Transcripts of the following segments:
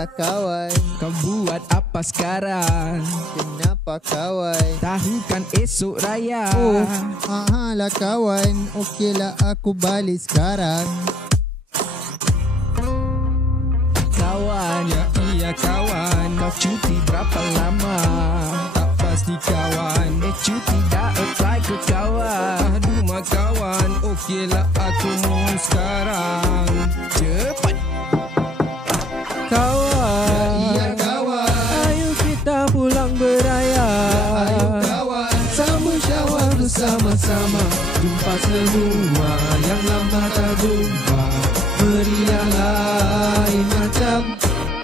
iya kawan. Kau buat apa sekarang? Kenapa kawan? Tahu kan esok raya. Oh, lah kawan. Okeylah aku balik sekarang. Kawan, ya iya kawan. Kau cuti berapa lama? Tak pasti kawan. Cuti dah apply ke kawan. Aduh mak kawan, okeylah aku mau sekarang. Cepat kawan, Iya kawan. ayo kita pulang beraya. Ayo kawan. Sambut Syawal bersama-sama. Jumpa semua yang lama tak jumpa. Meriah lain macam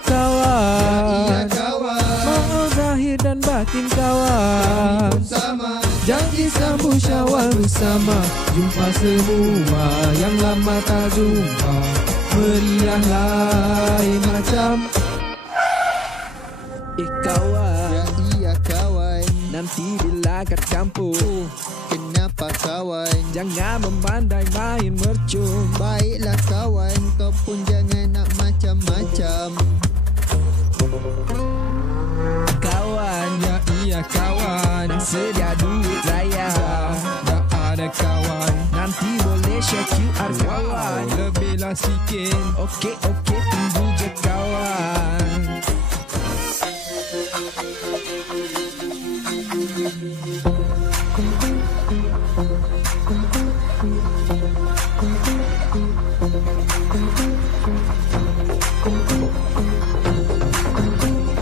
kawan. Iya kawan. Maaf zahir dan batin kawan. Sama. Janji sambut Syawal bersama. Jumpa semua yang lama tak jumpa. Meriah lain macam kawan. Ya iya kawan. Nanti bila kat kampung, Kenapa kawan? jangan memandai main mercung. Baiklah kawan, kau pun jangan nak macam-macam. Kawan, ya iya kawan. Sedia duit raya. Dah ada kawan. Nanti boleh share QR kawan. Lebihlah sikit. Okey, tunggu je kawan.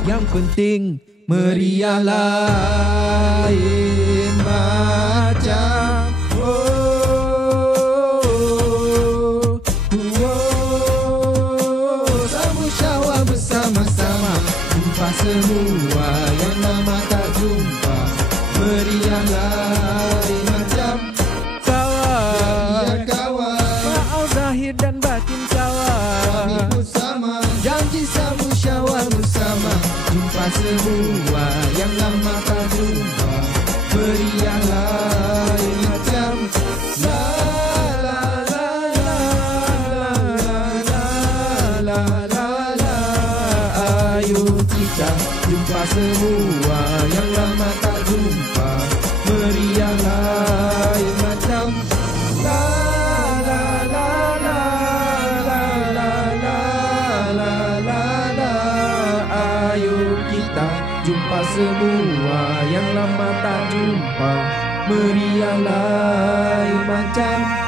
Yang penting meriah lain macam sambut Syawal bersama-sama. Jumpa semua yang lama tak jumpa. Meriah lain macam kawan. Ya kawan. Maaf zahir dan batin kawan. Ibu sama. Janji sambut Syawal bersama. Jumpa semua yang lama tak jumpa. Meriah lain macam la la la la la la la la. Ayo kita jumpa semua yang lama tak jumpa. Meriah lain macam la la la la la la la la la la. Ayo kita jumpa semua yang lama tak jumpa. Meriah lain macam